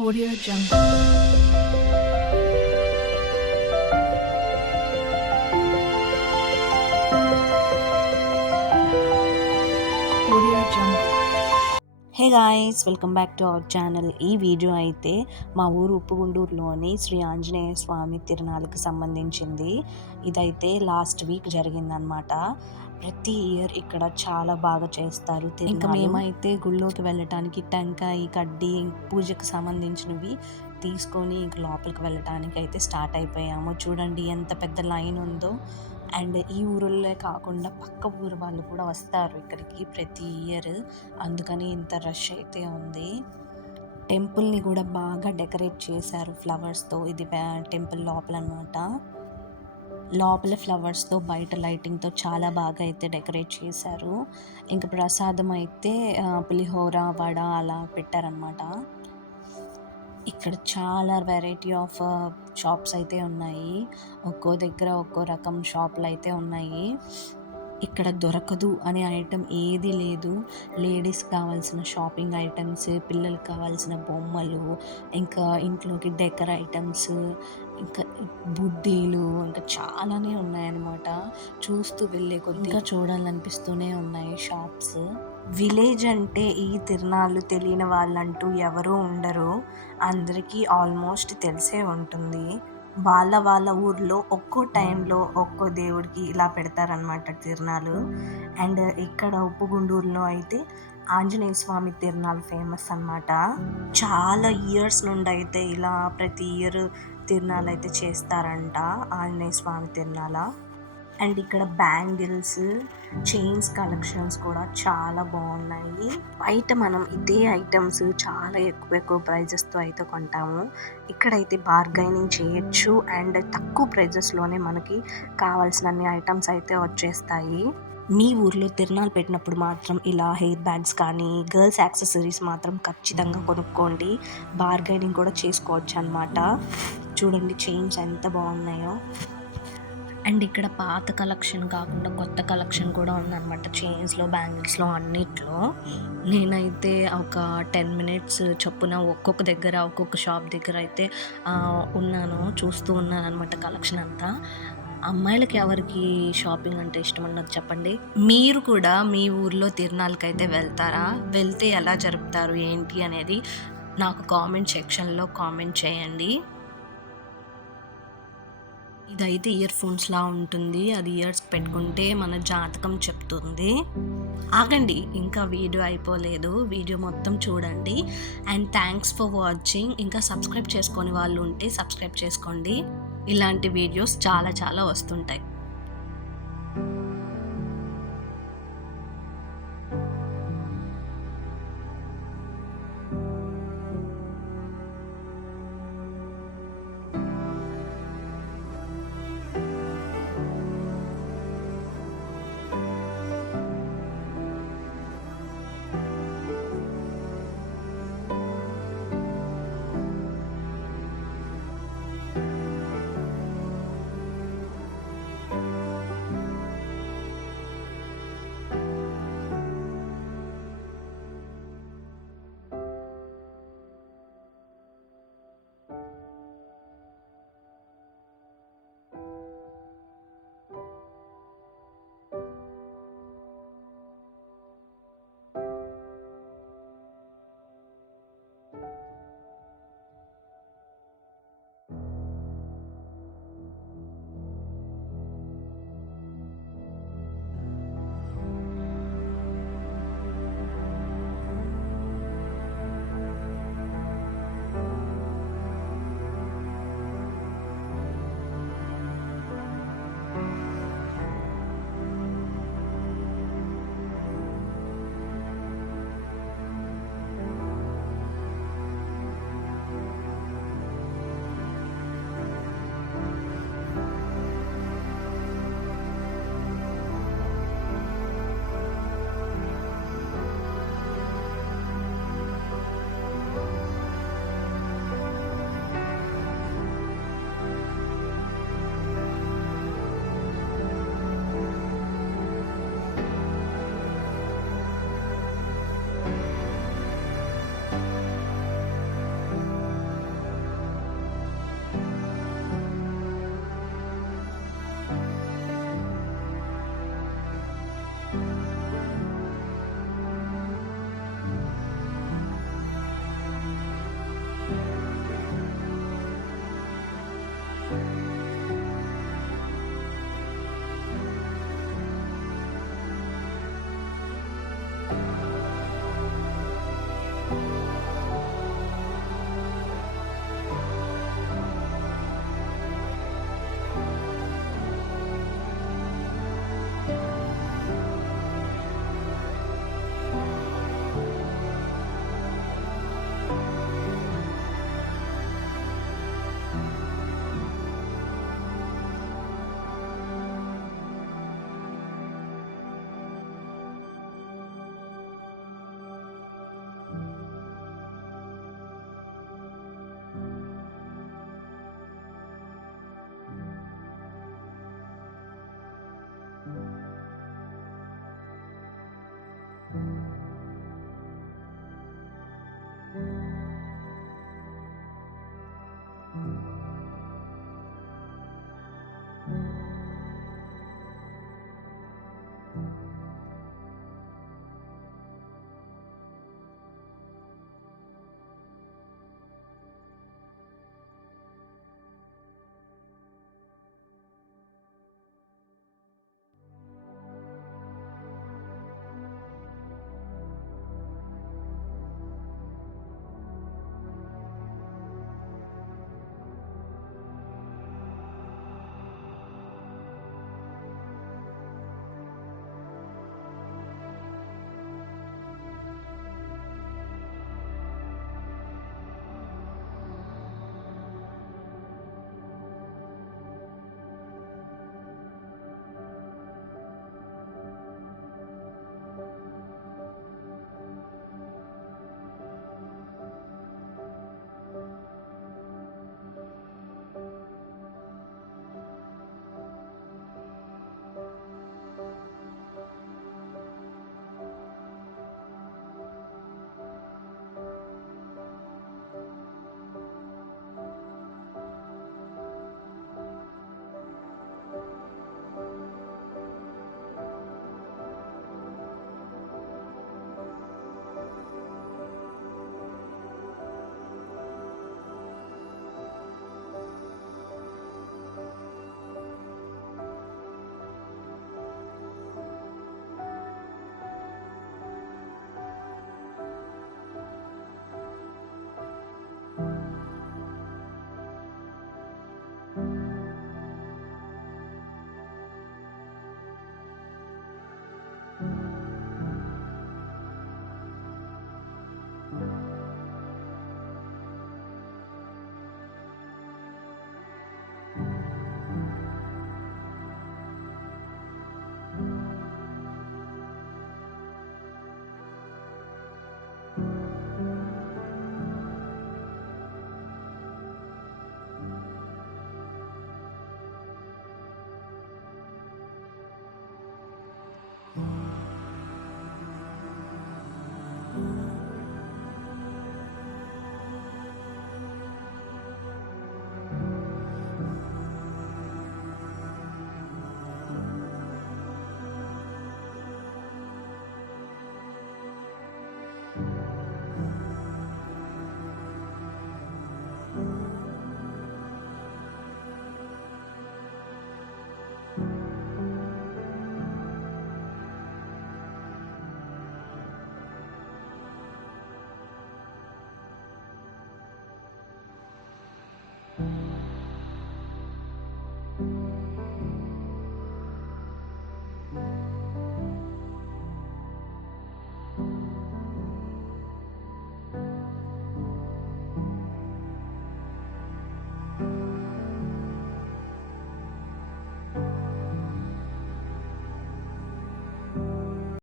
Audio Jungle. Audio Jungle. Hey guys, welcome back to our channel. ఈ video అయితే మా ఊరు ఉప్పుగుండూరులోని శ్రీ ఆంజనేయ స్వామి తిరునాళ్ళకి సంబంధించింది. ఇదైతే లాస్ట్ వీక్ జరిగిందనమాట. ప్రతి ఇయర్ ఇక్కడ చాలా బాగా చేస్తారు. ఇంకా మేమైతే గుళ్ళోకి వెళ్ళటానికి టెంకాయ, కడ్డీ, పూజకు సంబంధించినవి తీసుకొని ఇంక లోపలికి వెళ్ళటానికి అయితే స్టార్ట్ అయిపోయాము. చూడండి ఎంత పెద్ద లైన్ ఉందో. అండ్ ఈ ఊరుల్లో కాకుండా పక్క ఊరు వాళ్ళు కూడా వస్తారు ఇక్కడికి ప్రతి ఇయర్. అందుకని ఇంత రష్ అయితే ఉంది. టెంపుల్ని కూడా బాగా డెకరేట్ చేశారు ఫ్లవర్స్తో. ఇది టెంపుల్ లోపల అనమాట. లోపల ఫ్లవర్స్తో, బయట లైటింగ్తో చాలా బాగా అయితే డెకరేట్ చేశారు. ఇంకా ప్రసాదం అయితే పులిహోర, వడ అలా పెట్టారనమాట. ఇక్కడ చాలా వెరైటీ ఆఫ్ షాప్స్ అయితే ఉన్నాయి. ఒక్కో దగ్గర ఒక్కో రకం షాపులు అయితే ఉన్నాయి. ఇక్కడ దొరకదు అనే ఐటెం ఏది లేదు. లేడీస్ కావాల్సిన షాపింగ్ ఐటమ్స్, పిల్లలకు కావాల్సిన బొమ్మలు, ఇంకా ఇంట్లోకి డెకర్ ఐటమ్స్, ఇంకా బుడ్డీలు, ఇంకా చాలానే ఉన్నాయన్నమాట. చూస్తూ వెళ్ళే కొద్దిగా చూడాలనిపిస్తూనే ఉన్నాయి షాప్స్. విలేజ్ అంటే ఈ తిరునాళ్ళు తెలియని వాళ్ళంటూ ఎవరూ ఉండరు. అందరికీ ఆల్మోస్ట్ తెలిసే ఉంటుంది. వాళ్ళ ఊర్లో ఒక్కో టైంలో ఒక్కో దేవుడికి ఇలా పెడతారనమాట తిరునాళ్ళు. అండ్ ఇక్కడ ఉప్పుగుండూరులో అయితే ఆంజనేయ స్వామి తిరునాళ్ళు ఫేమస్ అన్నమాట. చాలా ఇయర్స్ నుండి అయితే ఇలా ప్రతి ఇయర్ తిరునాళ్ళు అయితే చేస్తారంట, ఆంజనేయ స్వామి తిరునాళ్ళ. అండ్ ఇక్కడ బ్యాంగిల్స్, చైన్స్ కలెక్షన్స్ కూడా చాలా బాగున్నాయి. బయట మనం ఇదే ఐటమ్స్ చాలా ఎక్కువ ప్రైజెస్తో అయితే కొంటాము. ఇక్కడైతే బార్గైనింగ్ చేయొచ్చు అండ్ తక్కువ ప్రైజెస్లోనే మనకి కావాల్సినన్ని ఐటమ్స్ అయితే వచ్చేస్తాయి. మీ ఊర్లో తిరునాళ్ళు పెట్టినప్పుడు మాత్రం ఇలా హెయిర్ బ్యాండ్స్ కానీ, గర్ల్స్ యాక్సెసరీస్ మాత్రం ఖచ్చితంగా కొనుక్కోండి. బార్గైనింగ్ కూడా చేసుకోవచ్చు అన్నమాట. చూడండి చైన్స్ ఎంత బాగున్నాయో. అండ్ ఇక్కడ పాత కలెక్షన్ కాకుండా కొత్త కలెక్షన్ కూడా ఉందన్నమాట. చైన్స్లో, బ్యాంగిల్స్లో అన్నిట్లో. నేనైతే ఒక 10 minutes చొప్పున ఒక్కొక్క దగ్గర, ఒక్కొక్క షాప్ దగ్గర అయితే చూస్తూ ఉన్నాను అనమాట కలెక్షన్ అంతా. అమ్మాయిలకి ఎవరికి షాపింగ్ అంటే ఇష్టం అన్నది చెప్పండి. మీరు కూడా మీ ఊర్లో తిరునాళ్ళకైతే వెళ్తారా? వెళ్తే ఎలా జరుపుతారు ఏంటి అనేది నాకు కామెంట్ సెక్షన్లో కామెంట్ చేయండి. ఇదైతే ఇయర్ ఫోన్స్లా ఉంటుంది. అది ఇయర్స్కి పెట్టుకుంటే మన జాతకం చెప్తుంది. ఆగండి, ఇంకా వీడియో అయిపోలేదు. వీడియో మొత్తం చూడండి. And thanks for watching. ఇంకా సబ్స్క్రైబ్ చేసుకొని వాళ్ళు ఉంటే సబ్స్క్రైబ్ చేసుకోండి. ఇలాంటి వీడియోస్ చాలా వస్తుంటాయి.